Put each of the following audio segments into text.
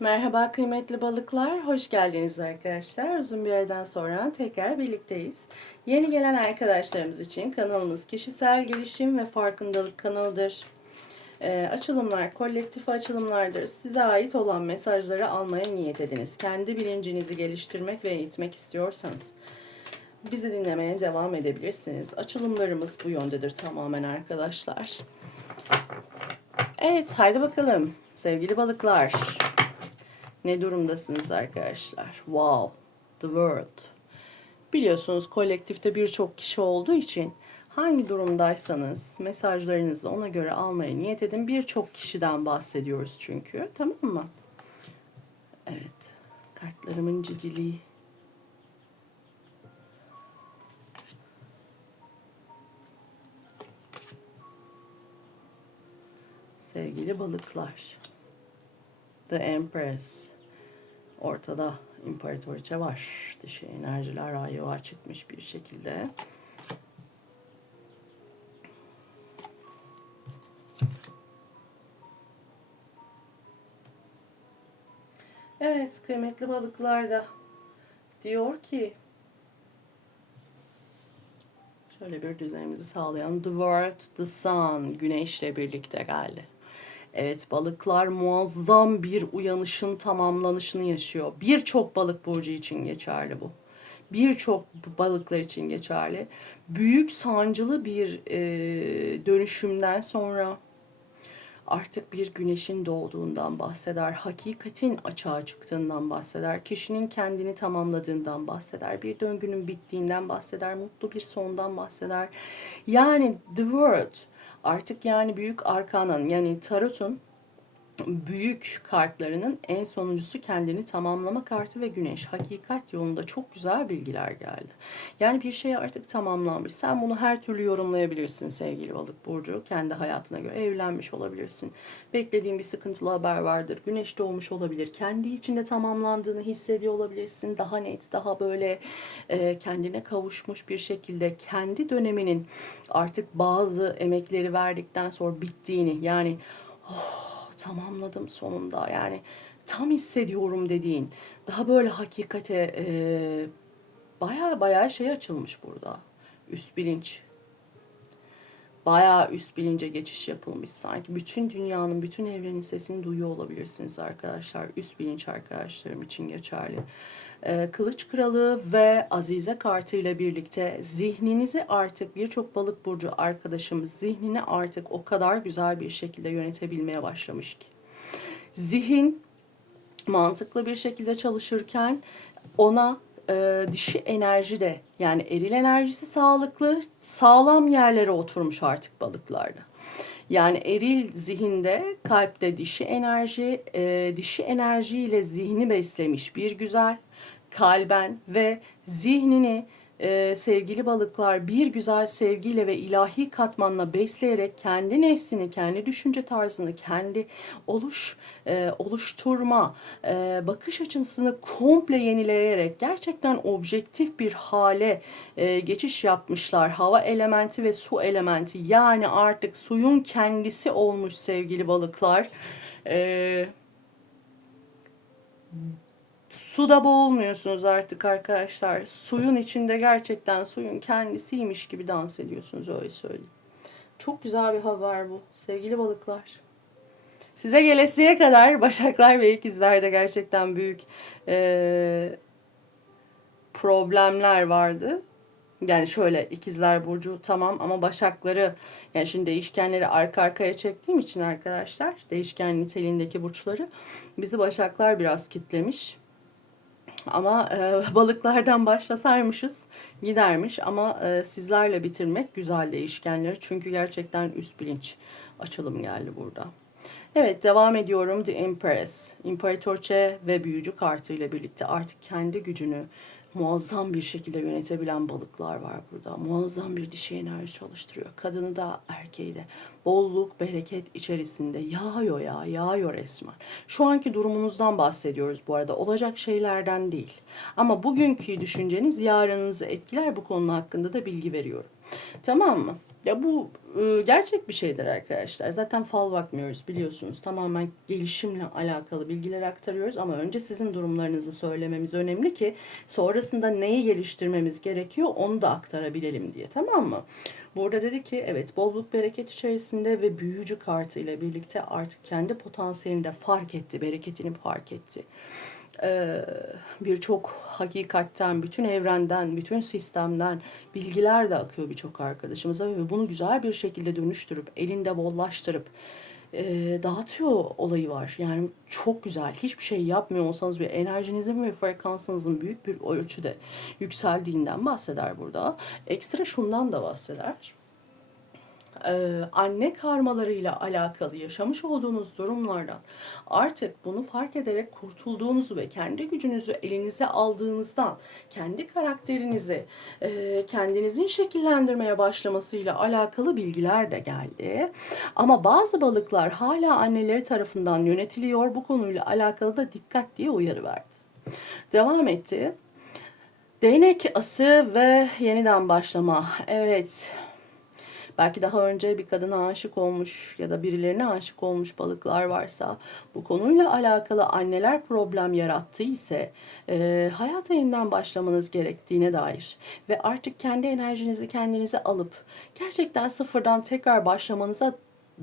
Merhaba kıymetli balıklar, hoş geldiniz arkadaşlar. Uzun bir aradan sonra tekrar birlikteyiz. Yeni gelen arkadaşlarımız için kanalımız kişisel gelişim ve farkındalık kanalıdır. Ee, açılımlar kolektif açılımlardır. Size ait olan mesajları almaya niyet ediniz. Kendi bilincinizi geliştirmek ve eğitmek istiyorsanız bizi dinlemeye devam edebilirsiniz. Açılımlarımız bu yöndedir tamamen arkadaşlar. Evet, haydi bakalım sevgili balıklar. Ne durumdasınız arkadaşlar? Wow, the world. Biliyorsunuz kolektifte birçok kişi olduğu için hangi durumdaysanız mesajlarınızı ona göre almaya niyet edin. Birçok kişiden bahsediyoruz çünkü. Tamam mı? Evet. Kartlarımın ciciliği. Sevgili balıklar. The Empress. Ortada imparatoriçe var. Dişi enerjiler ayağa çıkmış bir şekilde. Evet kıymetli balıklar da diyor ki şöyle bir düzenimizi sağlayan The World, The Sun güneşle birlikte geldi. Evet balıklar muazzam bir uyanışın tamamlanışını yaşıyor. Birçok balık burcu için geçerli bu. Birçok balıklar için geçerli. Büyük sancılı bir e, dönüşümden sonra artık bir güneşin doğduğundan bahseder. Hakikatin açığa çıktığından bahseder. Kişinin kendini tamamladığından bahseder. Bir döngünün bittiğinden bahseder. Mutlu bir sondan bahseder. Yani the world artık yani büyük arkanın yani tarotun büyük kartlarının en sonuncusu kendini tamamlama kartı ve güneş. Hakikat yolunda çok güzel bilgiler geldi. Yani bir şey artık tamamlanmış. Sen bunu her türlü yorumlayabilirsin sevgili balık burcu. Kendi hayatına göre evlenmiş olabilirsin. Beklediğin bir sıkıntılı haber vardır. Güneş doğmuş olabilir. Kendi içinde tamamlandığını hissediyor olabilirsin. Daha net, daha böyle e, kendine kavuşmuş bir şekilde kendi döneminin artık bazı emekleri verdikten sonra bittiğini yani oh, tamamladım sonunda yani tam hissediyorum dediğin daha böyle hakikate e, baya baya şey açılmış burada üst bilinç bayağı üst bilince geçiş yapılmış sanki. Bütün dünyanın, bütün evrenin sesini duyuyor olabilirsiniz arkadaşlar. Üst bilinç arkadaşlarım için geçerli. Ee, Kılıç Kralı ve Azize kartı ile birlikte zihninizi artık birçok balık burcu arkadaşımız zihnini artık o kadar güzel bir şekilde yönetebilmeye başlamış ki. Zihin mantıklı bir şekilde çalışırken ona e, dişi enerji de yani eril enerjisi sağlıklı, sağlam yerlere oturmuş artık balıklarda. Yani eril zihinde, kalpte dişi enerji, e, dişi enerjiyle zihni beslemiş bir güzel kalben ve zihnini e, sevgili balıklar bir güzel sevgiyle ve ilahi katmanla besleyerek kendi nefsini, kendi düşünce tarzını, kendi oluş e, oluşturma, e, bakış açısını komple yenileyerek gerçekten objektif bir hale e, geçiş yapmışlar. Hava elementi ve su elementi yani artık suyun kendisi olmuş sevgili balıklar. Eee Suda boğulmuyorsunuz artık arkadaşlar. Suyun içinde gerçekten suyun kendisiymiş gibi dans ediyorsunuz öyle söyleyeyim. Çok güzel bir haber bu sevgili balıklar. Size gelesiye kadar Başaklar ve ikizlerde gerçekten büyük e, problemler vardı. Yani şöyle ikizler burcu tamam ama başakları yani şimdi değişkenleri arka arkaya çektiğim için arkadaşlar değişken niteliğindeki burçları bizi başaklar biraz kitlemiş. Ama e, balıklardan başlasaymışız gidermiş ama e, sizlerle bitirmek güzel değişkenleri. Çünkü gerçekten üst bilinç açılım geldi burada. Evet devam ediyorum The Empress. İmparatorçe ve büyücü kartı ile birlikte artık kendi gücünü muazzam bir şekilde yönetebilen balıklar var burada. Muazzam bir dişi enerji çalıştırıyor. Kadını da erkeği de bolluk, bereket içerisinde yağıyor ya, yağıyor resmen. Şu anki durumunuzdan bahsediyoruz bu arada. Olacak şeylerden değil. Ama bugünkü düşünceniz yarınınızı etkiler. Bu konu hakkında da bilgi veriyorum. Tamam mı? Ya bu e, gerçek bir şeydir arkadaşlar. Zaten fal bakmıyoruz biliyorsunuz. Tamamen gelişimle alakalı bilgiler aktarıyoruz ama önce sizin durumlarınızı söylememiz önemli ki sonrasında neyi geliştirmemiz gerekiyor onu da aktarabilelim diye tamam mı? Burada dedi ki evet bolluk bereket içerisinde ve büyücü kartı ile birlikte artık kendi potansiyelini de fark etti, bereketini fark etti birçok hakikatten, bütün evrenden, bütün sistemden bilgiler de akıyor birçok arkadaşımıza ve bunu güzel bir şekilde dönüştürüp, elinde bollaştırıp e, dağıtıyor olayı var. Yani çok güzel. Hiçbir şey yapmıyor olsanız bir enerjinizin ve frekansınızın büyük bir ölçüde yükseldiğinden bahseder burada. Ekstra şundan da bahseder e, anne karmalarıyla alakalı yaşamış olduğunuz durumlardan artık bunu fark ederek kurtulduğunuzu ve kendi gücünüzü elinize aldığınızdan kendi karakterinizi e, kendinizin şekillendirmeye başlamasıyla alakalı bilgiler de geldi. Ama bazı balıklar hala anneleri tarafından yönetiliyor. Bu konuyla alakalı da dikkat diye uyarı verdi. Devam etti. Değnek ası ve yeniden başlama. Evet, belki daha önce bir kadına aşık olmuş ya da birilerine aşık olmuş balıklar varsa bu konuyla alakalı anneler problem yarattı ise e, hayata yeniden başlamanız gerektiğine dair ve artık kendi enerjinizi kendinize alıp gerçekten sıfırdan tekrar başlamanıza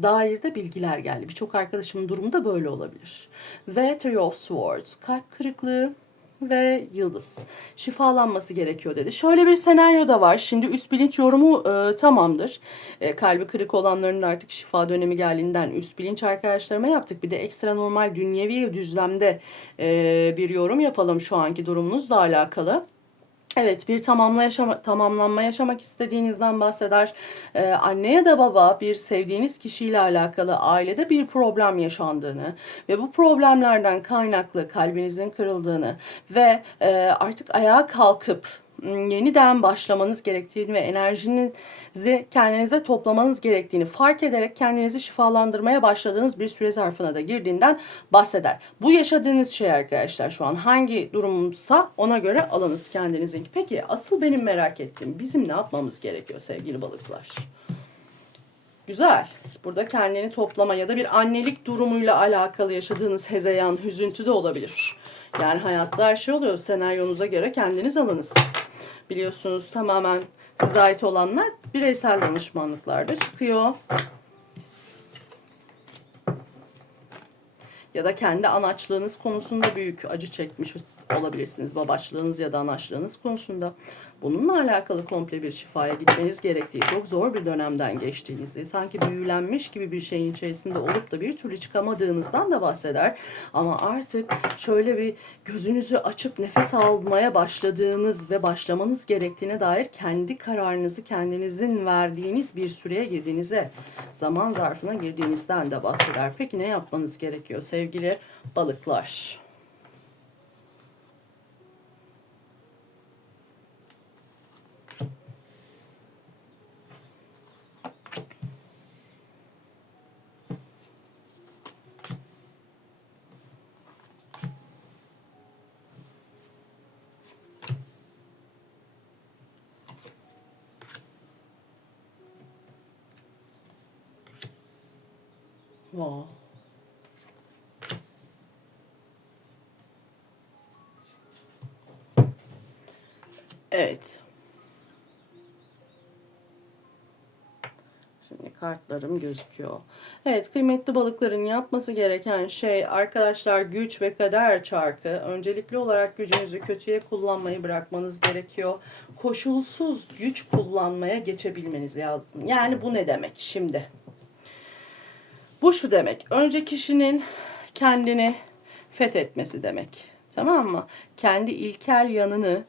dair de bilgiler geldi. Birçok arkadaşımın durumu da böyle olabilir. Ve Three of Swords, kalp kırıklığı, ve yıldız. Şifalanması gerekiyor dedi. Şöyle bir senaryo da var. Şimdi üst bilinç yorumu e, tamamdır. E, kalbi kırık olanların artık şifa dönemi geldiğinden üst bilinç arkadaşlarıma yaptık. Bir de ekstra normal dünyevi düzlemde e, bir yorum yapalım şu anki durumunuzla alakalı. Evet bir tamamla yaşama, tamamlanma yaşamak istediğinizden bahseder. Ee, anne ya da baba bir sevdiğiniz kişiyle alakalı ailede bir problem yaşandığını ve bu problemlerden kaynaklı kalbinizin kırıldığını ve e, artık ayağa kalkıp yeniden başlamanız gerektiğini ve enerjinizi kendinize toplamanız gerektiğini fark ederek kendinizi şifalandırmaya başladığınız bir süre zarfına da girdiğinden bahseder. Bu yaşadığınız şey arkadaşlar şu an hangi durumsa ona göre alınız kendinizin. Peki asıl benim merak ettiğim bizim ne yapmamız gerekiyor sevgili balıklar? Güzel. Burada kendini toplama ya da bir annelik durumuyla alakalı yaşadığınız hezeyan, hüzüntü de olabilir. Yani hayatta her şey oluyor. Senaryonuza göre kendiniz alınız biliyorsunuz tamamen size ait olanlar bireysel danışmanlıklarda çıkıyor. Ya da kendi anaçlığınız konusunda büyük acı çekmiş olabilirsiniz. Babaçlığınız ya da anaçlığınız konusunda. Bununla alakalı komple bir şifaya gitmeniz gerektiği, çok zor bir dönemden geçtiğinizi, sanki büyülenmiş gibi bir şeyin içerisinde olup da bir türlü çıkamadığınızdan da bahseder. Ama artık şöyle bir gözünüzü açıp nefes almaya başladığınız ve başlamanız gerektiğine dair kendi kararınızı kendinizin verdiğiniz bir süreye girdiğinize, zaman zarfına girdiğinizden de bahseder. Peki ne yapmanız gerekiyor sevgili balıklar? Wow. Evet. Şimdi kartlarım gözüküyor. Evet kıymetli balıkların yapması gereken şey arkadaşlar güç ve kader çarkı. Öncelikli olarak gücünüzü kötüye kullanmayı bırakmanız gerekiyor. Koşulsuz güç kullanmaya geçebilmeniz lazım. Yani bu ne demek şimdi? Bu şu demek. Önce kişinin kendini fethetmesi demek. Tamam mı? Kendi ilkel yanını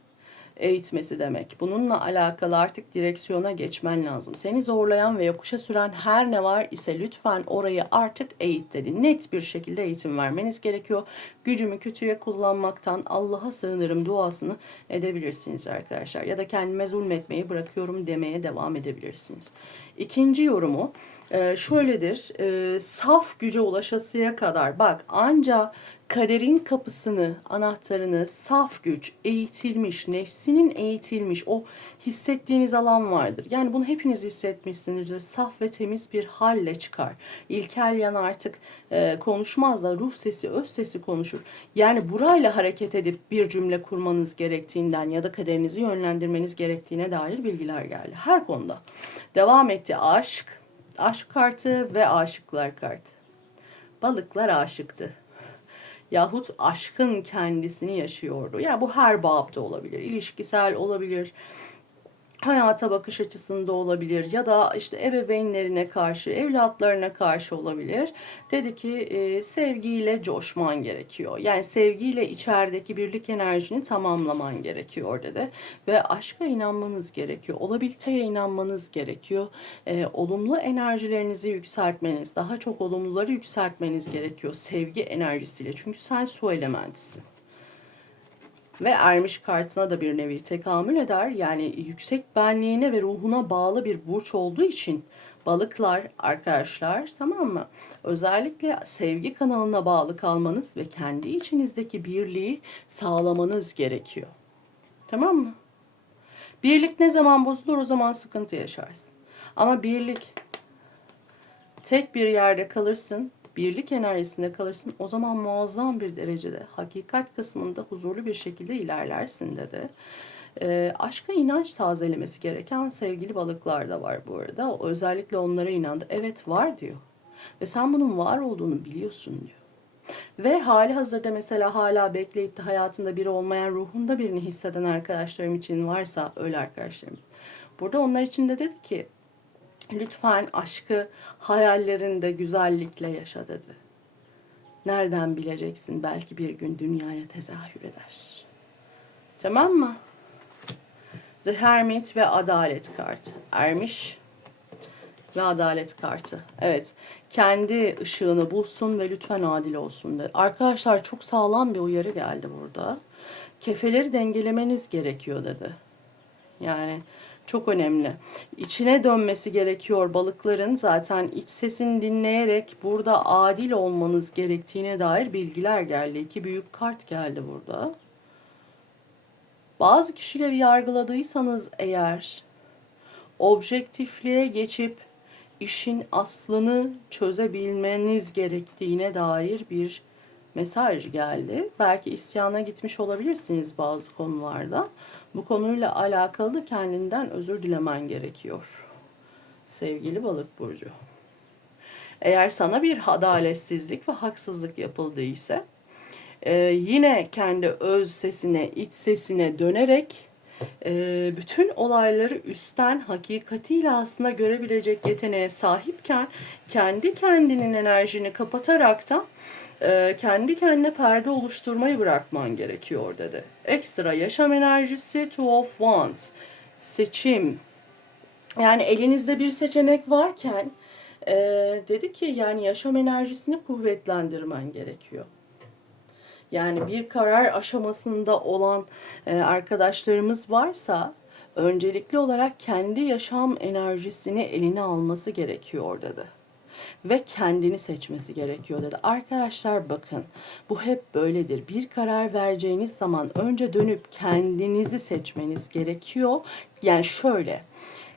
eğitmesi demek. Bununla alakalı artık direksiyona geçmen lazım. Seni zorlayan ve yokuşa süren her ne var ise lütfen orayı artık eğit dedi. Net bir şekilde eğitim vermeniz gerekiyor. Gücümü kötüye kullanmaktan Allah'a sığınırım duasını edebilirsiniz arkadaşlar. Ya da kendime zulmetmeyi bırakıyorum demeye devam edebilirsiniz. İkinci yorumu Ee, şöyledir, e, saf güce ulaşasıya kadar bak anca kaderin kapısını, anahtarını saf güç, eğitilmiş, nefsinin eğitilmiş o hissettiğiniz alan vardır. Yani bunu hepiniz hissetmişsinizdir. Saf ve temiz bir halle çıkar. İlkel yan artık e, konuşmaz da ruh sesi, öz sesi konuşur. Yani burayla hareket edip bir cümle kurmanız gerektiğinden ya da kaderinizi yönlendirmeniz gerektiğine dair bilgiler geldi. Her konuda. Devam etti aşk, aşk kartı ve aşıklar kartı. Balıklar aşıktı yahut aşkın kendisini yaşıyordu. Yani bu her babda olabilir. İlişkisel olabilir, hayata bakış açısında olabilir ya da işte ebeveynlerine karşı, evlatlarına karşı olabilir. Dedi ki e, sevgiyle coşman gerekiyor. Yani sevgiyle içerideki birlik enerjini tamamlaman gerekiyor dedi. Ve aşka inanmanız gerekiyor. Olabiliteye inanmanız gerekiyor. E, olumlu enerjilerinizi yükseltmeniz, daha çok olumluları yükseltmeniz gerekiyor sevgi enerjisiyle. Çünkü sen su elementisin ve ermiş kartına da bir nevi tekamül eder. Yani yüksek benliğine ve ruhuna bağlı bir burç olduğu için balıklar arkadaşlar tamam mı? Özellikle sevgi kanalına bağlı kalmanız ve kendi içinizdeki birliği sağlamanız gerekiyor. Tamam mı? Birlik ne zaman bozulur o zaman sıkıntı yaşarsın. Ama birlik tek bir yerde kalırsın birlik enerjisinde kalırsın o zaman muazzam bir derecede hakikat kısmında huzurlu bir şekilde ilerlersin dedi. E, aşka inanç tazelemesi gereken sevgili balıklar da var bu arada. Özellikle onlara inandı. Evet var diyor. Ve sen bunun var olduğunu biliyorsun diyor. Ve hali hazırda mesela hala bekleyip de hayatında biri olmayan ruhunda birini hisseden arkadaşlarım için varsa öyle arkadaşlarımız. Burada onlar için de dedi ki Lütfen aşkı hayallerinde güzellikle yaşa dedi. Nereden bileceksin belki bir gün dünyaya tezahür eder. Tamam mı? The Hermit ve Adalet kartı. Ermiş ve adalet kartı. Evet. Kendi ışığını bulsun ve lütfen adil olsun dedi. Arkadaşlar çok sağlam bir uyarı geldi burada. Kefeleri dengelemeniz gerekiyor dedi. Yani çok önemli. İçine dönmesi gerekiyor balıkların. Zaten iç sesini dinleyerek burada adil olmanız gerektiğine dair bilgiler geldi. İki büyük kart geldi burada. Bazı kişileri yargıladıysanız eğer objektifliğe geçip işin aslını çözebilmeniz gerektiğine dair bir mesaj geldi. Belki isyana gitmiş olabilirsiniz bazı konularda. Bu konuyla alakalı kendinden özür dilemen gerekiyor. Sevgili balık burcu. Eğer sana bir adaletsizlik ve haksızlık yapıldıysa e, yine kendi öz sesine, iç sesine dönerek e, bütün olayları üstten hakikatiyle aslında görebilecek yeteneğe sahipken kendi kendinin enerjini kapataraktan e, kendi kendine perde oluşturmayı bırakman gerekiyor dedi. Ekstra yaşam enerjisi, two of wands, seçim. Yani elinizde bir seçenek varken e, dedi ki yani yaşam enerjisini kuvvetlendirmen gerekiyor. Yani bir karar aşamasında olan e, arkadaşlarımız varsa öncelikli olarak kendi yaşam enerjisini eline alması gerekiyor dedi ve kendini seçmesi gerekiyor dedi. Arkadaşlar bakın bu hep böyledir. Bir karar vereceğiniz zaman önce dönüp kendinizi seçmeniz gerekiyor. Yani şöyle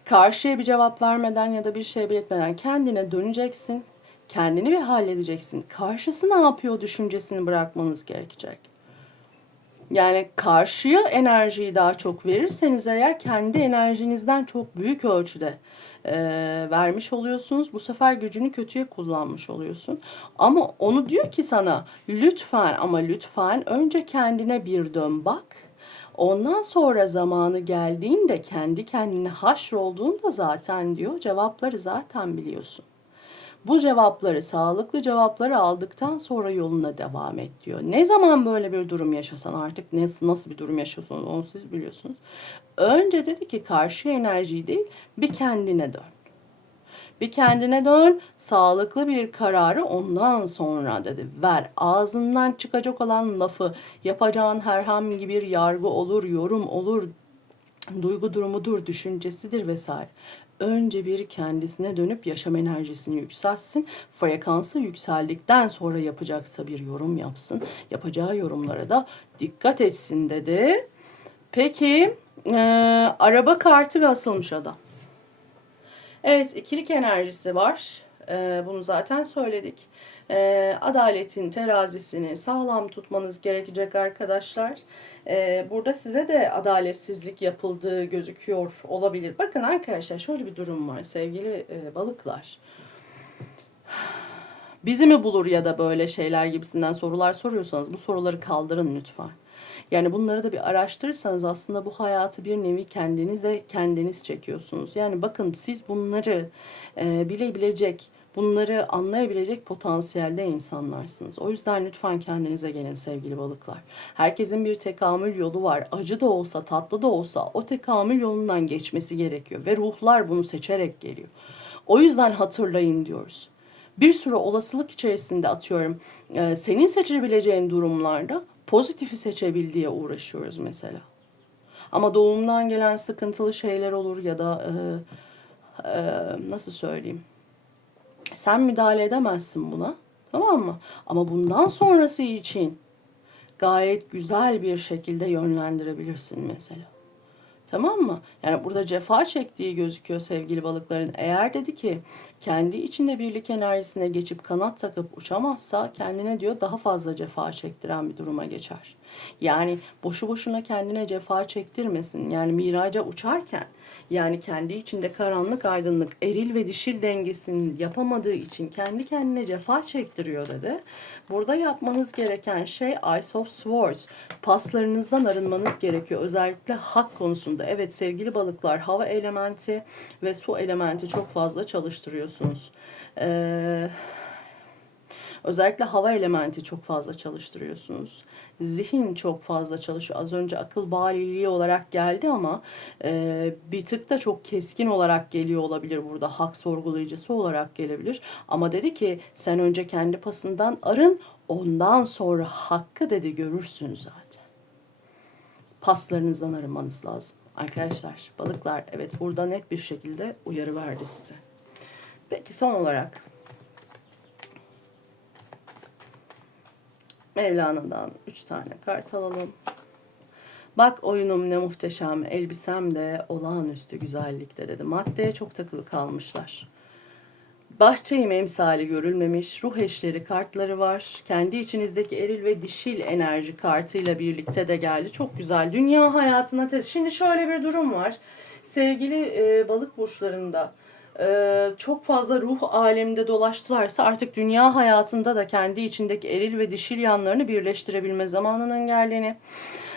karşıya bir cevap vermeden ya da bir şey belirtmeden kendine döneceksin. Kendini bir halledeceksin. Karşısı ne yapıyor düşüncesini bırakmanız gerekecek. Yani karşıya enerjiyi daha çok verirseniz eğer kendi enerjinizden çok büyük ölçüde e, vermiş oluyorsunuz. Bu sefer gücünü kötüye kullanmış oluyorsun. Ama onu diyor ki sana lütfen ama lütfen önce kendine bir dön bak. Ondan sonra zamanı geldiğinde kendi kendine haşr olduğunda zaten diyor cevapları zaten biliyorsun. Bu cevapları, sağlıklı cevapları aldıktan sonra yoluna devam et diyor. Ne zaman böyle bir durum yaşasan artık ne, nasıl bir durum yaşıyorsunuz onu siz biliyorsunuz. Önce dedi ki karşı enerjiyi değil bir kendine dön. Bir kendine dön, sağlıklı bir kararı ondan sonra dedi ver. Ağzından çıkacak olan lafı, yapacağın herhangi bir yargı olur, yorum olur, duygu durumudur, düşüncesidir vesaire. Önce bir kendisine dönüp yaşam enerjisini yükseltsin. Frekansı yükseldikten sonra yapacaksa bir yorum yapsın. Yapacağı yorumlara da dikkat etsin dedi. Peki e, araba kartı ve asılmış adam. Evet ikilik enerjisi var. E, bunu zaten söyledik. E, adaletin terazisini sağlam tutmanız gerekecek arkadaşlar. E, burada size de adaletsizlik yapıldığı gözüküyor olabilir. Bakın arkadaşlar şöyle bir durum var sevgili e, balıklar. Bizi mi bulur ya da böyle şeyler gibisinden sorular soruyorsanız bu soruları kaldırın lütfen. Yani bunları da bir araştırırsanız aslında bu hayatı bir nevi kendinize kendiniz çekiyorsunuz. Yani bakın siz bunları e, bilebilecek, bunları anlayabilecek potansiyelde insanlarsınız. O yüzden lütfen kendinize gelin sevgili balıklar. Herkesin bir tekamül yolu var. Acı da olsa, tatlı da olsa o tekamül yolundan geçmesi gerekiyor ve ruhlar bunu seçerek geliyor. O yüzden hatırlayın diyoruz bir sürü olasılık içerisinde atıyorum e, senin seçebileceğin durumlarda pozitifi seçebil diye uğraşıyoruz mesela. Ama doğumdan gelen sıkıntılı şeyler olur ya da e, e, nasıl söyleyeyim sen müdahale edemezsin buna tamam mı? Ama bundan sonrası için gayet güzel bir şekilde yönlendirebilirsin mesela. Tamam mı? Yani burada cefa çektiği gözüküyor sevgili balıkların. Eğer dedi ki kendi içinde birlik enerjisine geçip kanat takıp uçamazsa kendine diyor daha fazla cefa çektiren bir duruma geçer. Yani boşu boşuna kendine cefa çektirmesin. Yani miraca uçarken yani kendi içinde karanlık aydınlık eril ve dişil dengesini yapamadığı için kendi kendine cefa çektiriyor dedi. Burada yapmanız gereken şey Ice of Swords. Paslarınızdan arınmanız gerekiyor. Özellikle hak konusunda. Evet sevgili balıklar hava elementi ve su elementi çok fazla çalıştırıyorsunuz. Eee Özellikle hava elementi çok fazla çalıştırıyorsunuz. Zihin çok fazla çalışıyor. Az önce akıl baliliği olarak geldi ama e, bir tık da çok keskin olarak geliyor olabilir burada. Hak sorgulayıcısı olarak gelebilir. Ama dedi ki sen önce kendi pasından arın ondan sonra hakkı dedi görürsün zaten. Paslarınızdan arınmanız lazım. Arkadaşlar balıklar evet burada net bir şekilde uyarı verdi size. Peki son olarak Mevlana'dan 3 tane kart alalım. Bak oyunum ne muhteşem, elbisem de olağanüstü güzellikte dedi. Maddeye çok takılı kalmışlar. Bahçeyim emsali görülmemiş, ruh eşleri kartları var. Kendi içinizdeki eril ve dişil enerji kartıyla birlikte de geldi. Çok güzel. Dünya hayatına... Şimdi şöyle bir durum var. Sevgili e, balık burçlarında e, çok fazla ruh aleminde dolaştılarsa artık dünya hayatında da kendi içindeki eril ve dişil yanlarını birleştirebilme zamanının geldiğini,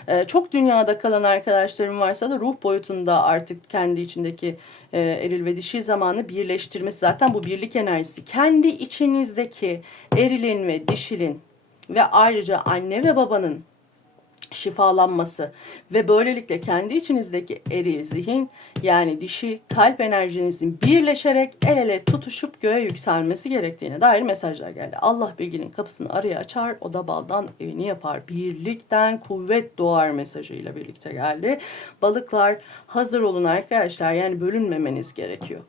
e, çok dünyada kalan arkadaşlarım varsa da ruh boyutunda artık kendi içindeki e, eril ve dişil zamanı birleştirmesi zaten bu birlik enerjisi. Kendi içinizdeki erilin ve dişilin ve ayrıca anne ve babanın şifalanması ve böylelikle kendi içinizdeki eril zihin yani dişi kalp enerjinizin birleşerek el ele tutuşup göğe yükselmesi gerektiğine dair mesajlar geldi. Allah bilginin kapısını araya açar, o da baldan evini yapar. Birlikten kuvvet doğar mesajıyla birlikte geldi. Balıklar hazır olun arkadaşlar yani bölünmemeniz gerekiyor.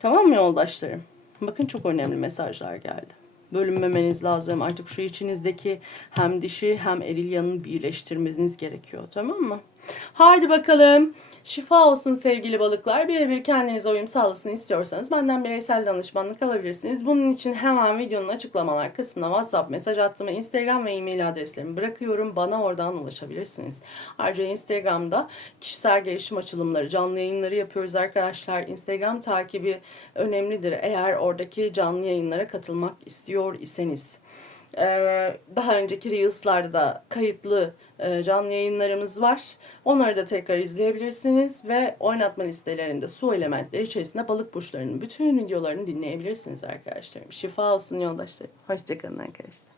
Tamam mı yoldaşlarım? Bakın çok önemli mesajlar geldi bölünmemeniz lazım. Artık şu içinizdeki hem dişi hem eril yanını birleştirmeniz gerekiyor. Tamam mı? Haydi bakalım. Şifa olsun sevgili balıklar. Birebir kendinize uyum sağlasın istiyorsanız benden bireysel danışmanlık alabilirsiniz. Bunun için hemen videonun açıklamalar kısmına WhatsApp mesaj attığımı Instagram ve e-mail adreslerimi bırakıyorum. Bana oradan ulaşabilirsiniz. Ayrıca Instagram'da kişisel gelişim açılımları, canlı yayınları yapıyoruz arkadaşlar. Instagram takibi önemlidir. Eğer oradaki canlı yayınlara katılmak istiyor iseniz. Ee, daha önceki Reels'larda da kayıtlı e, canlı yayınlarımız var. Onları da tekrar izleyebilirsiniz ve oynatma listelerinde su elementleri içerisinde balık burçlarının bütün videolarını dinleyebilirsiniz arkadaşlarım. Şifa olsun yoldaşlarım. Hoşçakalın arkadaşlar.